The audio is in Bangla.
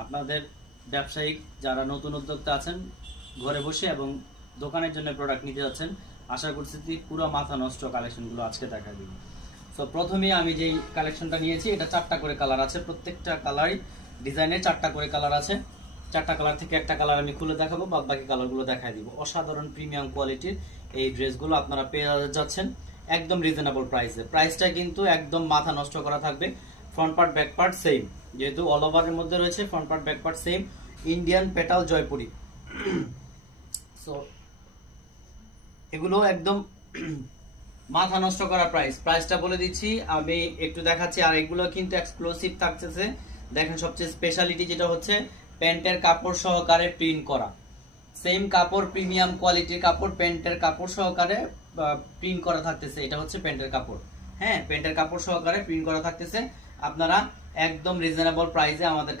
আপনাদের ব্যবসায়িক যারা নতুন উদ্যোক্তা আছেন ঘরে বসে এবং দোকানের জন্য প্রোডাক্ট নিতে যাচ্ছেন, আশা করছি পুরো মাথা নষ্ট কালেকশনগুলো আজকে দেখা দিব। সো প্রথমে আমি যেই কালেকশনটা নিয়েছি, এটা 4টা করে কালার আছে, প্রত্যেকটা কালারই ডিজাইনের 4টা করে কালার আছে। 4টা কালার থেকে একটা কালার আমি খুলে দেখাবো, বাদ বাকি কালারগুলো দেখাই দিব। অসাধারণ প্রিমিয়াম কোয়ালিটির এই ড্রেসগুলো আপনারা পেয়ে যাচ্ছেন একদম রিজনেবল প্রাইসে। প্রাইসটা কিন্তু একদম মাথা নষ্ট করা থাকবে। Front part back part same, যেহেতু অল ওভারের মধ্যে রয়েছে, front part back part same, Indian petal Jaipuri. So এগুলো একদম মাথা নষ্ট করা প্রাইস। প্রাইসটা বলে দিচ্ছি, আমি একটু দেখাচ্ছি। আর এগুলো কিন্তু এক্সক্লুসিভ থাকতেছে। দেখেন সবচেয়ে স্পেশালিটি যেটা হচ্ছে প্যান্টের কাপড় সহকারে প্রিন্ট করা, সেম কাপড়, প্রিমিয়াম কোয়ালিটির কাপড়, প্যান্টের কাপড় সহকারে প্রিন্ট করা থাকতেছে। এটা হচ্ছে প্যান্টের কাপড়, হ্যাঁ প্যান্টের কাপড় সহকারে প্রিন্ট করা থাকতেছে। আপনারা একদম রিজনেবল প্রাইসে আমাদের কাছে